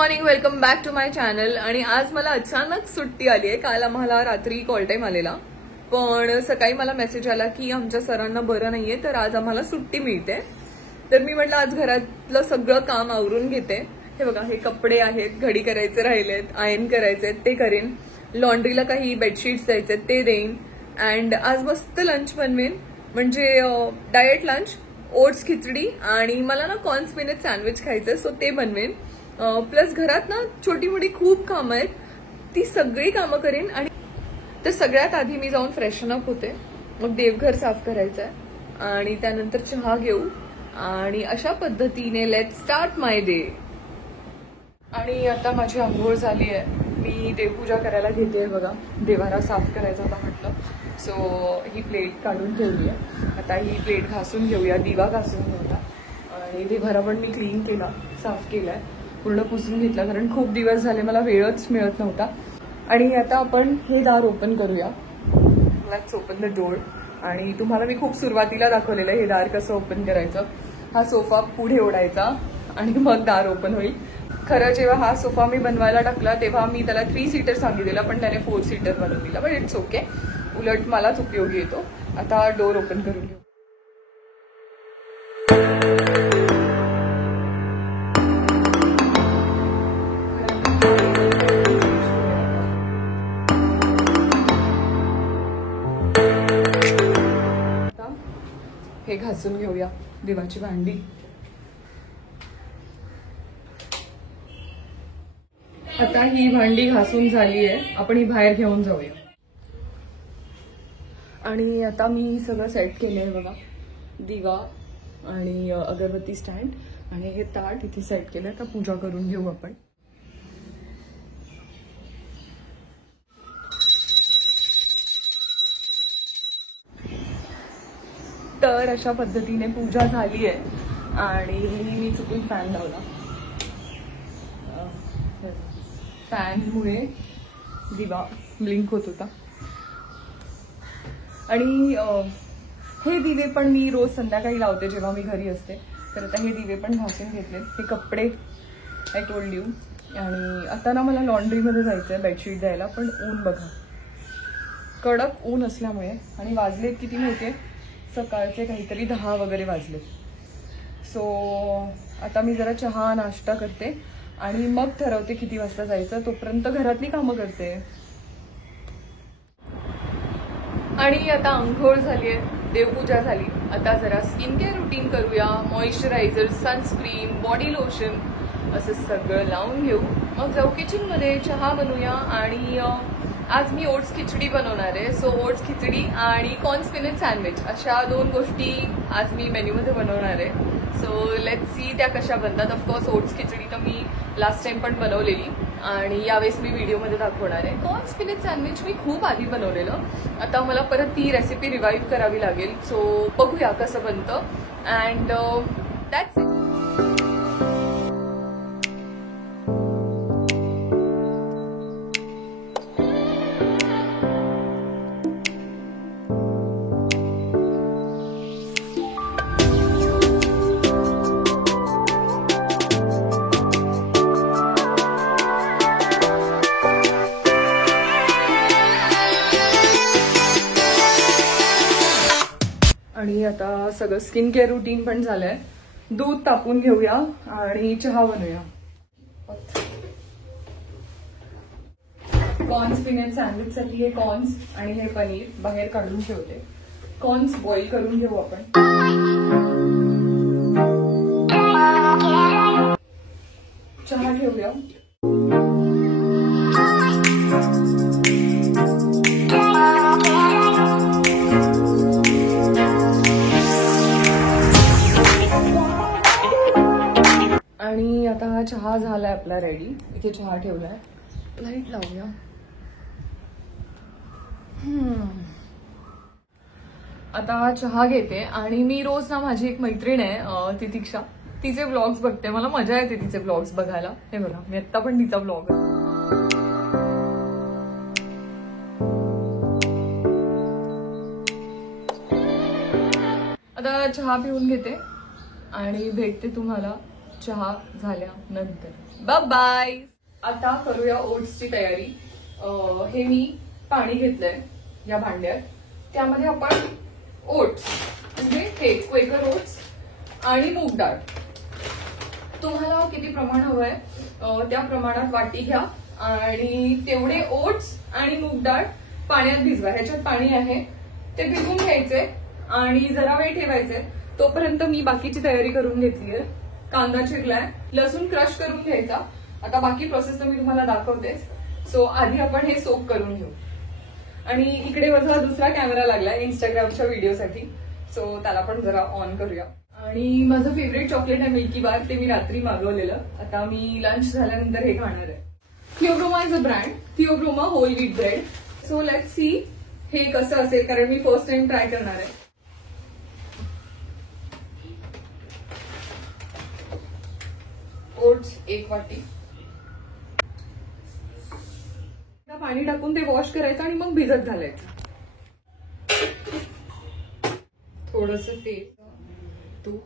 Morning, welcome back to my channel. आणि आज मला अचानक सुट्टी आली आहे। काल आम्हाला रात्री कॉल टाइम आलेला, पण सकाळी मला मेसेज आला की आमच्या सरांना बरं नाहीये, तर आज आम्हाला सुट्टी मिळते। तर मी म्हटलं आज घरातलं सगळं काम आवरून घेते। हे बघा, हे कपडे आहेत, घडी करायचे राहिलेत, आयर्न करायचे ते करेन, लॉन्ड्रीला काही बेडशीट्स द्यायचे ते देईन, अँड आज मस्त लंच बनवेन, म्हणजे डाएट लंच, ओट्स खिचडी, आणि मला ना कॉर्न स्पिनच सँडविच खायचंय, सो ते बनवेन। प्लस घरात ना छोटी मोठी खूप कामं आहेत, ती सगळी कामं करेन। आणि तर सगळ्यात आधी मी जाऊन फ्रेशन अप होते, मग देवघर साफ करायचंय, आणि त्यानंतर चहा घेऊ, आणि अशा पद्धतीने लेट्स स्टार्ट माय डे। आणि आता माझी आंघोळ झाली आहे, मी देवपूजा करायला घेते। बघा, देवारा साफ करायचा होता म्हटलं, सो ही प्लेट काढून ठेवली आहे। आता ही प्लेट घासून घेऊया, दिवा घासून घेऊया, आणि देवारा पण मी क्लीन केला, साफ केलाय, पूर्ण पुसून घेतला, कारण खूप दिवस झाले मला वेळच मिळत नव्हता। आणि आता आपण हे दार ओपन करूया, लेट्स ओपन द डोर। आणि तुम्हाला मी खूप सुरुवातीला दाखवलेलं हे दार कसं ओपन करायचं। हा सोफा पुढे ओढायचा आणि मग दार ओपन होईल। खरं जेव्हा हा सोफा मी बनवायला टाकला तेव्हा मी त्याला 3 सीटर सांगितलेला, पण त्याने 4 सीटर बनवून दिला, बट इट्स ओके, उलट मलाच उपयोगी येतो। आता डोर ओपन करून घेऊ। हे घासून घेऊया देवाची भांडी। आता ही भांडी घासून झाली आहे, आपण ही बाहेर घेऊन जाऊया। आणि आता मी सगळं सेट केलंय बघा, दिवा आणि अगरबत्ती स्टँड आणि हे ताट इथे सेट केलंय। आता पूजा करून घेऊ आपण। तर अशा पद्धतीने पूजा झाली आहे, आणि मी चुकून फॅन लावला, फॅनमुळे दिवा ब्लिंक होत होता। आणि हे दिवे पण मी रोज संध्याकाळी लावते जेव्हा मी घरी असते। तर आता हे दिवे पण घासून घेतले, हे कपडे आय टोल्ड यू। आणि आता ना मला लॉन्ड्रीमध्ये जायचंय बेडशीट द्यायला, पण ऊन बघा, कडक ऊन असल्यामुळे, आणि वाजलेत किती माहितीये, सकाळचे काहीतरी 10 वगैरे वाजले। सो आता मी जरा चहा नाश्ता करते आणि मग ठरवते किती वाजता जायचं, तोपर्यंत घरातली कामं करते। आणि आता आंघोळ झालीये, देवपूजा झाली, आता जरा स्किन केअर रुटीन करूया। मॉइश्चरायझर, सनस्क्रीन, बॉडी लोशन असं सगळं लावून घेऊ, मग जाऊ किचनमध्ये, चहा बनवूया। आणि आज मी ओट्स खिचडी बनवणार आहे, सो ओट्स खिचडी आणि कॉर्न स्पिनच सँडविच अशा 2 गोष्टी आज मी मेन्यूमध्ये बनवणार आहे। सो लेट्स सी त्या कशा बनतात। ऑफकोर्स ओट्स खिचडी तर मी लास्ट टाइम पण बनवलेली, आणि यावेळेस मी व्हिडिओमध्ये दाखवणार आहे। कॉर्न स्पिनच सँडविच मी खूप आधी बनवलेलं, आता मला परत ती रेसिपी रिवाईव्ह करावी लागेल, सो बघूया कसं बनतं। And that's it. आणि आता सगळं स्किन केअर रुटीन पण झालंय, दूध तापून घेऊया आणि चहा बनवूया। कॉर्न स्पिनच सँडविच साठी हे कॉर्न्स आणि हे पनीर बाहेर काढून ठेवते। कॉर्न्स बॉईल करून घेऊ आपण। चहा ठेवूया। आणि आता हा चहा झालाय आपला रेडी, इथे चहा ठेवलाय, लाईट लावूया। आता हा चहा घेते, आणि मी रोज ना माझी एक मैत्रीण आहे तितिक्षा, तिचे व्लॉग्स बघते, मला मजा येते तिचे व्लॉग्स बघायला। हे बघा, मी आता पण तिचा व्लॉग, आता चहा पिऊन घेते आणि भेटते तुम्हाला चहा झाल्यानंतर. Bye bye. आता करूया ओट्सची तयारी. हे मी पाणी घेतलंय या भांड्यात. त्यामध्ये आपण ओट्स म्हणजे हे क्वेकर ओट्स आणि मूग डाळ, तुम्हाला किती प्रमाण हवंय त्या प्रमाणात वाटी घ्या आणि तेवढे ओट्स आणि मूग डाळ पाण्यात भिजवा. ह्याच्यात पाणी आहे ते भिजवून घ्यायचे आणि जरा वेळ ठेवायचे. तोपर्यंत मी बाकीची तयारी करून घेतलीय. कांदा चिरलाय, लसूण क्रश करून घ्यायचा. आता बाकी प्रोसेस तर मी तुम्हाला दाखवतेच. सो आधी आपण हे सोक करून घेऊ. आणि इकडे माझा दुसरा कॅमेरा लागलाय इंस्टाग्रामच्या व्हिडिओसाठी, सो त्याला पण जरा ऑन करूया. आणि माझं फेवरेट चॉकलेट आहे मिल्की बार, ते मी रात्री मागवलेलं. आता मी लंच झाल्यानंतर हे खाणार आहे. Theobroma is a brand, Theobroma whole wheat bread. So let's see हे कसं असेल, कारण मी फर्स्ट टाइम ट्राय करणार आहे. ओट्स 1 वाटी, पाणी टाकून ते वॉश करायचं आणि मग भिजत घालायचं. थोडंसं तेल, तूप,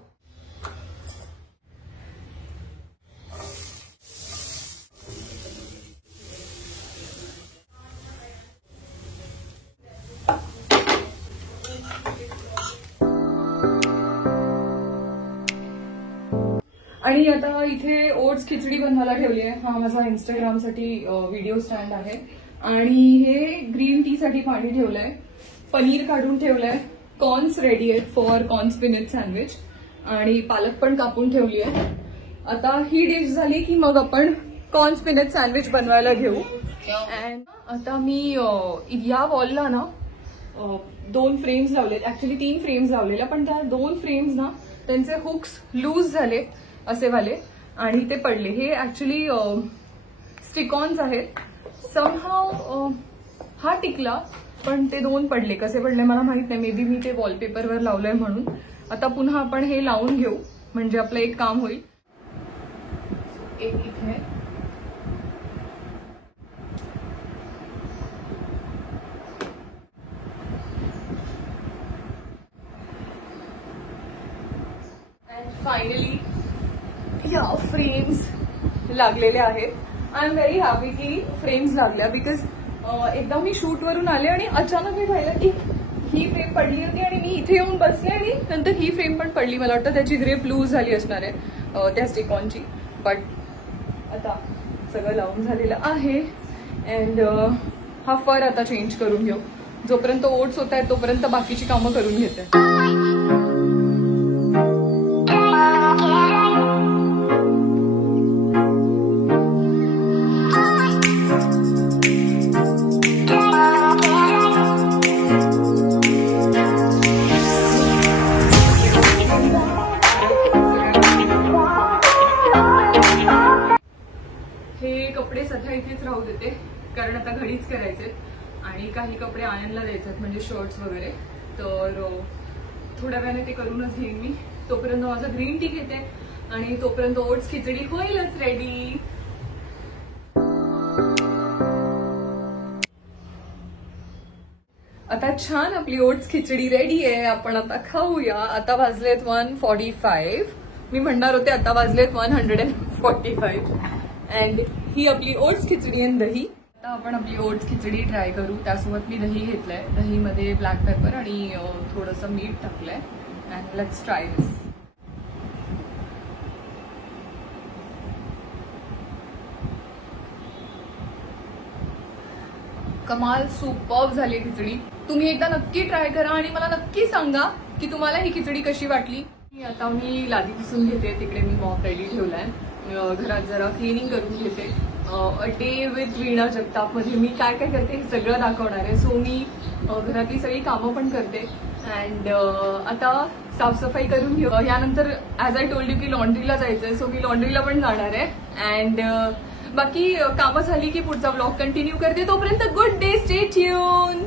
आणि आता इथे ओट्स खिचडी बनवायला ठेवली आहे. हा माझा इंस्टाग्रामसाठी व्हिडिओ स्टँड आहे. आणि हे ग्रीन टी साठी पाणी ठेवलंय, पनीर काढून ठेवलंय, कॉर्न्स रेडी आहेत फॉर कॉर्न स्पिनच सँडविच, आणि पालक पण कापून ठेवली आहे. आता ही डिश झाली की मग आपण कॉर्न स्पिनच सँडविच बनवायला घेऊ. अँड आता मी या वॉलला ना 2 फ्रेम्स लावलेत, ऍक्च्युली 3 फ्रेम्स लावलेल्या, पण त्या 2 फ्रेम्स ना त्यांचे हुक्स लूज झाले असे वाले आणि ते पडले. हे ऍक्च्युली स्टिकॉन्स आहेत. समहाव हा टिकला, पण ते 2 पडले. कसे पडले मला माहित नाही, मे बी मी ते वॉलपेपरवर लावलंय म्हणून. आता पुन्हा आपण हे लावून घेऊ म्हणजे आपलं एक काम होईल. एक इथे, फायनली या फ्रेम्स लागलेल्या आहेत. आय एम व्हेरी हॅपी की फ्रेम्स लागल्या, बिकॉज एकदा मी शूट वरून आले आणि अचानक मी पाहिलं की ही फ्रेम पडली होती आणि मी इथे येऊन बसले आणि नंतर ही फ्रेम पण पडली. मला वाटतं त्याची ग्रिप लूज झाली असणार आहे त्या स्टिकॉनची. बट आता सगळं लावून झालेलं आहे. अँड हा फर आता चेंज करून घेऊ. जोपर्यंत ओट्स होत आहेत तोपर्यंत बाकीची कामं करून घेते. कपडे सध्या इथेच राहू देते कारण आता घडीच करायचे आणि काही कपडे आयनला द्यायचे म्हणजे शर्ट्स वगैरे. तर थोड्या वेळाने ते करूनच घेईन मी. तोपर्यंत माझा ग्रीन टी घेते आणि तोपर्यंत ओट्स खिचडी होईलच रेडी. आता छान आपली ओट्स खिचडी रेडी आहे. आपण आता खाऊया. आता वाजलेत 1:45. मी म्हणणार होते आता वाजलेत 145. अँड ही आपली ओट्स खिचडी आणि दही. आता आपण आपली ओट्स खिचडी ट्राय करू. त्यासोबत मी दही घेतलंय. दहीमध्ये ब्लॅक पेपर आणि थोडंसं मीठ टाकलंय. अँड लेट्स ट्राय दिस. कमाल, सुपर्ब झाली खिचडी. तुम्ही एकदा नक्की ट्राय करा आणि मला नक्की सांगा की तुम्हाला ही खिचडी कशी वाटली. आता मी लादी पुसून घेते. तिकडे मी मॉप रेडी ठेवलाय. घरात जरा क्लिनिंग करून घेते. अ डे विथ वीणा जगताप मध्ये मी काय काय करते हे सगळं दाखवणार आहे. सो मी घरातली सगळी कामं पण करते. अँड आता साफसफाई करून घेऊ. यानंतर ॲज आय टोल्ड यू की लॉन्ड्रीला जायचंय. सो मी लॉन्ड्रीला पण जाणार आहे. अँड बाकी कामं झाली की पुढचा ब्लॉग कंटिन्यू करते. तोपर्यंत good day, stay tune.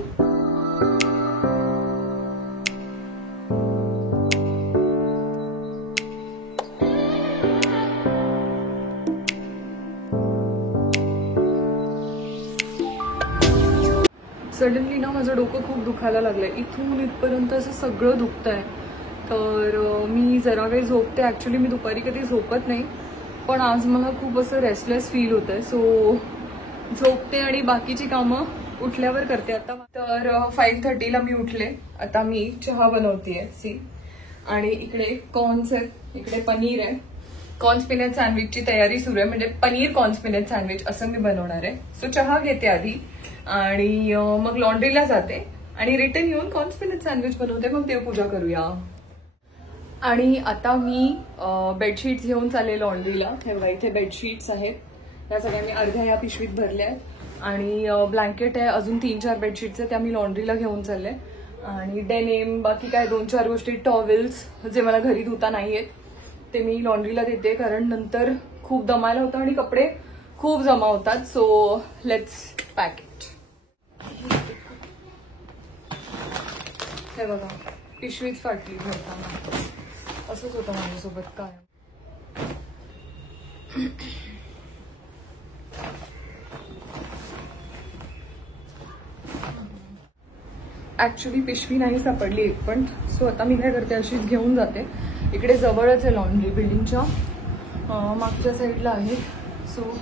Suddenly ना माझं डोकं खूप दुखायला लागलंय. इथून इथपर्यंत असं सगळं दुखतंय तर मी जरा वेळ झोपते. ॲक्च्युली मी दुपारी कधी झोपत नाही, पण आज मला खूप असं रेस्टलेस फील होतं आहे, सो झोपते आणि बाकीची कामं उठल्यावर करते. आता तर 5:30ला मी उठले. आता मी चहा बनवतेय सी, आणि इकडे कॉर्न्स आहेत, इकडे पनीर आहे. कॉर्न स्पिनच सँडविचची तयारी सुरू आहे, म्हणजे पनीर कॉर्न स्पिनच सँडविच असं मी बनवणार आहे. सो चहा घेते आधी आणि मग लॉन्ड्रीला जाते आणि रिटर्न येऊन कॉर्न स्पिनच सँडविच बनवते, मग देवपूजा करूया. आणि आता मी बेडशीट्स घेऊन चालले लॉन्ड्रीला. हे बघा इथे बेडशीट्स आहेत, त्या सगळ्या मी अर्ध्या या पिशवीत भरल्या आहेत. आणि ब्लँकेट आहे, अजून 3-4 बेडशीट्स आहेत, त्या मी लॉन्ड्रीला घेऊन चालले. आणि डेनिम, बाकी काय 2-4 गोष्टी, टॉवेल्स जे मला घरी धुता नाही आहेत ते मी लॉन्ड्रीला देते, कारण नंतर खूप दमायला होतं आणि कपडे खूप जमा होतात. So let's pack it. हे बघा पिशवीच फाटली भरताना, असंच होतं माझ्यासोबत काय. ऍक्च्युली पिशवी नाही सापडली एक पण. सो आता मी काय करते, अशीच घेऊन जाते. इकडे जवळच आहे लॉन्ड्री, बिल्डिंगच्या मागच्या साईडला आहे. सो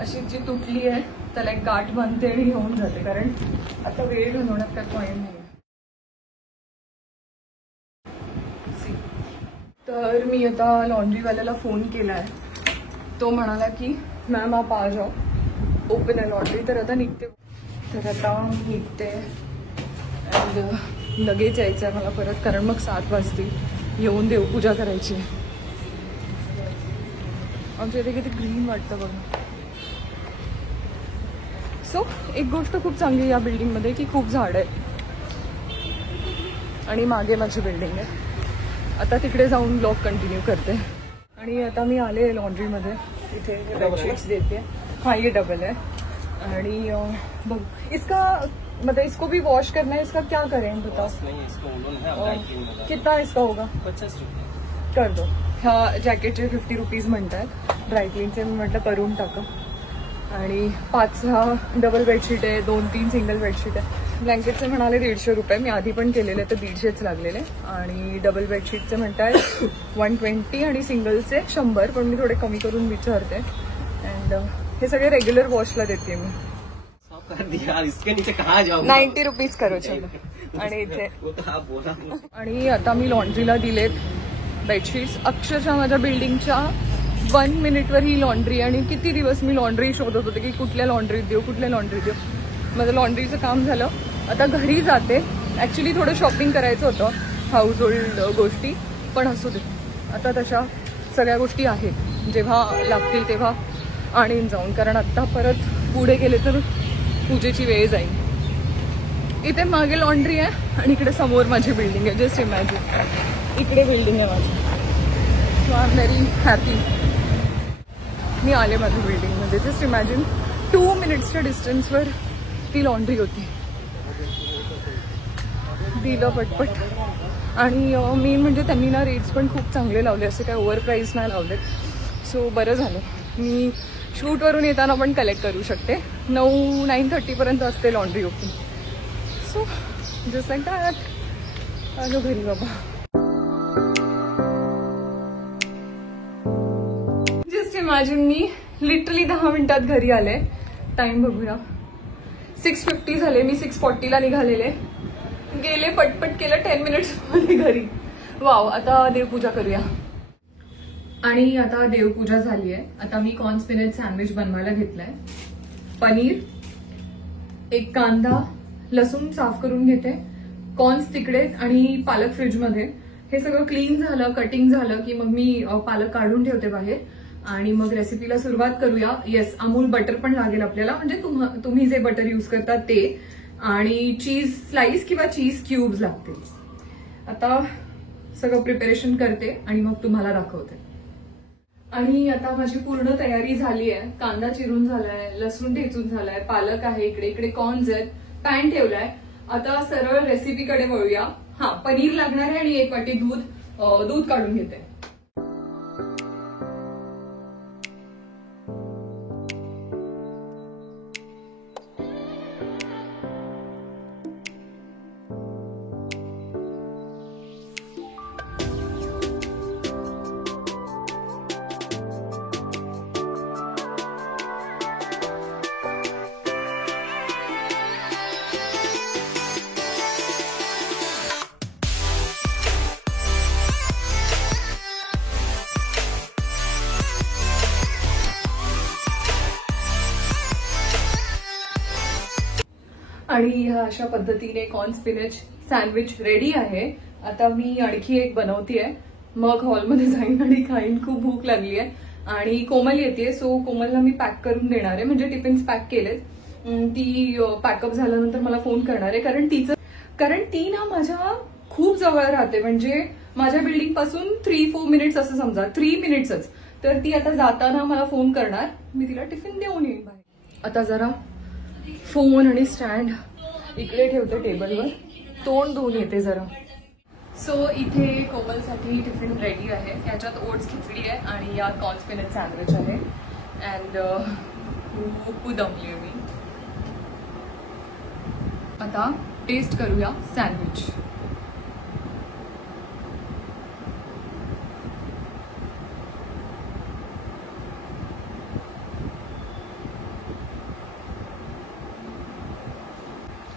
अशी जी तुटली आहे त्याला एक गाठ बांधते आणि घेऊन जाते, कारण आता वेळ घालवण्यात काय पॉईंट नाही. तर मी आता लॉन्ड्रीवाल्याला फोन केला आहे. तो म्हणाला की मॅम आप आ जाओ, ओपन आहे लॉन्ड्री. तर आता निघते. तर आता निघते अँड लगेच यायचं आहे मला परत, कारण मग 7 वाजतील. येऊन देवपूजा करायची आहे. आमच्या इथे किती ग्रीन वाटतं बघा. सो एक गोष्ट खूप चांगली या बिल्डिंगमध्ये की खूप झाड आहे. आणि मागे माझी बिल्डिंग आहे. आता तिकडे जाऊन ब्लॉग कंटिन्यू करते. आणि आता मी आले लॉन्ड्रीमध्ये. इथे बेडशीट्स देते. हाँ ये डबल है. आणि बघ इसका मतलब इसको भी वॉश करना है, इसका क्या करें बताओ. कितना इसका होगा. 50 रुपये कर दो. ह्या जॅकेटचे 50 रुपीज म्हणतात. ड्रायक्लीनचे मी म्हटलं करून टाका. आणि 5-6 डबल बेडशीट आहे, 2-3 सिंगल बेडशीट आहे. ब्लँकेटचे म्हणाले 150 रुपये. मी आधी पण केलेले तर 150च लागलेले. आणि डबल बेडशीटचे म्हणताय 120 आणि सिंगलचे 100, पण मी थोडे कमी करून विचारते. अँड हे सगळे रेग्युलर वॉशला देते मी. 90 रुपीज करो चलो. आणि इथे आणि आता मी लॉन्ड्रीला दिलेत बेडशीट्स. अक्षरशः माझ्या बिल्डिंगच्या 1 मिनिटवर ही लॉन्ड्री. आणि किती दिवस मी लॉन्ड्री शोधत होते की कुठल्या लॉन्ड्रीत देऊ, कुठल्या लॉन्ड्रीत देऊ. माझं लॉन्ड्रीचं काम झालं. आता घरी जाते. ॲक्च्युली थोडं शॉपिंग करायचं होतं, हाऊस होल्ड गोष्टी, पण असू दे. आता तशा सगळ्या गोष्टी आहेत, जेव्हा लागतील तेव्हा आणीन जाऊन, कारण आत्ता परत पुढे गेले तर पूजेची वेळ जाईल. इथे मागे लॉन्ड्री आहे आणि इकडे समोर माझी बिल्डिंग आहे. जस्ट इमॅजिन इकडे बिल्डिंग आहे माझी. So I am very happy. मी आले माझ्या बिल्डिंगमध्ये. जस्ट इमॅजिन 2 मिनिट्सच्या डिस्टन्सवर ती लॉन्ड्री होती. दिलं पटपट. आणि मेन म्हणजे त्यांनी ना रेट्स पण खूप चांगले लावले, असे काय ओव्हर प्राईस नाही लावलेत. सो बरं झालं. मी शूटवरून येताना पण कलेक्ट करू शकते. 9-9:30पर्यंत असते laundry open. So just like that आलो घरी बाबा. जस्ट इमॅजिन मी लिटरली 10 मिनिटात घरी आले. टाइम बघूया, 6:50 झाले. मी 6:40ला निघालेले. गेले पटपट केलं 10 मिनिट्समध्ये घरी. वाव. आता देवपूजा करूया. आणि आता देवपूजा झाली आहे. आता मी कॉर्न स्पिनच सँडविच बनवायला घेतलाय. पनीर, एक कांदा, लसूण साफ करून घेते, कॉर्न्स तिकडे आणि पालक फ्रीजमध्ये. हे सगळं क्लीन झालं, कटिंग झालं की मग मी पालक काढून ठेवते बाहेर आणि मग रेसिपीला सुरुवात करूया. येस, अमूल बटर पण लागेल आपल्याला, म्हणजे तुम्ही जे बटर यूज करता ते. आणि चीज स्लाइस किंवा चीज क्यूब्स लागतील. आता सगळं प्रिपरेशन करते आणि मग तुम्हाला दाखवते. आणि आता माझी पूर्ण तयारी झाली आहे. कांदा चिरून झालाय, लसूण ठेचून झालाय, पालक आहे इकडे, इकडे कॉर्न्स आहेत, पॅन ठेवलाय. आता सरळ रेसिपीकडे वळूया. हा, पनीर लागणार आहे आणि 1 वाटी दूध काढून घेते. आणि ह्या अशा पद्धतीने कॉर्न स्पिनच सँडविच रेडी आहे. आता मी आणखी एक बनवतीये, मग हॉलमध्ये जाईन आणि खाईन. खूप भूक लागली आहे. आणि कोमल येते, सो कोमलला मी पॅक करून देणार आहे, म्हणजे टिफिन्स पॅक केलेत. ती पॅकअप झाल्यानंतर मला फोन करणार आहे, कारण ती ना माझ्या खूप जवळ राहते, म्हणजे माझ्या बिल्डिंग पासून 3-4 मिनिट्स असं समजा, 3 मिनिट्सच. तर ती आता जाताना मला फोन करणार, मी तिला टिफिन देऊन येईन बाहेर. आता जरा फोन आणि स्टँड इकडे ठेवते टेबलवर, तोंड धुवून येते जरा. सो इथे कोमलसाठी टिफिन रेडी आहे. याच्यात ओट्स खिचडी आहे आणि यात कॉर्न स्पिनच सँडविच आहे. अँड खूप दमली मी. आता टेस्ट करूया sandwich.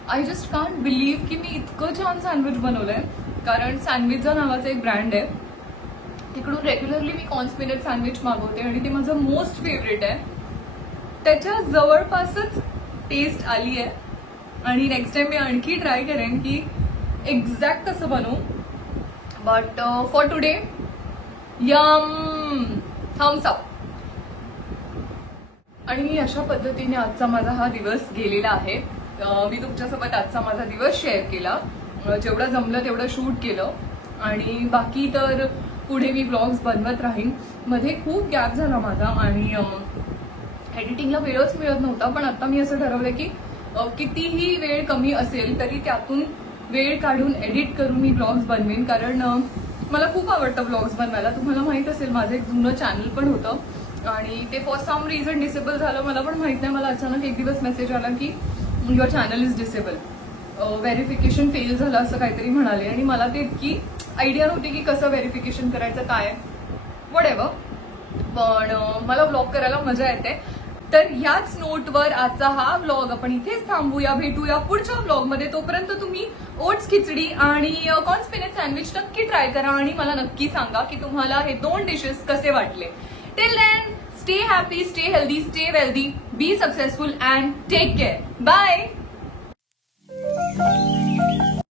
I just can't believe की मी इतकं छान सँडविच बनवलंय. कारण सँडविचचा नावाचा एक ब्रँड आहे, तिकडून रेग्युलरली मी कॉर्न स्पिनच सँडविच मागवते आणि ते माझं मोस्ट फेवरेट आहे. त्याच्या जवळपासच टेस्ट आली आहे आणि नेक्स्ट टाइम मी आणखी ट्राय करेन की एक्झॅक्ट कसं बनवू. But for today yum, thumbs up. आणि अशा पद्धतीने आजचा माझा हा दिवस गेलेला आहे. मी तुमच्यासोबत आजचा माझा दिवस शेअर केला, जेवढं जमलं तेवढं शूट केलं आणि बाकी तर पुढे मी ब्लॉग्स बनवत राहीन. मध्ये खूप गॅप झाला माझा आणि एडिटिंगला वेळच मिळत नव्हता. पण आता मी असं ठरवलं की कितीही वेळ कमी असेल तरी त्यातून वेळ काढून एडिट करून मी ब्लॉग्स बनवेन. कारण मला खूप आवडतं ब्लॉग्स बनवायला. तुम्हाला माहित असेल माझं एक जुनं चॅनल पण होतं आणि ते फॉर सम रिझन डिसेबल झालं. मला पण माहित नाही, मला अचानक एक दिवस मेसेज आला की your channel is disable, verification fail झालं असं काहीतरी म्हणाले. आणि मला ते इतकी आयडिया नव्हती की कसं व्हेरिफिकेशन करायचं, काय वॉट एव्हर. पण मला ब्लॉग करायला मजा येते. तर ह्याच नोटवर आजचा हा ब्लॉग आपण इथेच थांबूया. भेटूया पुढच्या ब्लॉगमध्ये. तोपर्यंत तुम्ही ओट्स खिचडी आणि कॉर्न स्पिनच सँडविच नक्की ट्राय करा आणि मला नक्की सांगा की तुम्हाला हे 2 डिशेस कसे वाटले. Till then, stay happy, stay healthy, stay wealthy, be successful and take care. Bye.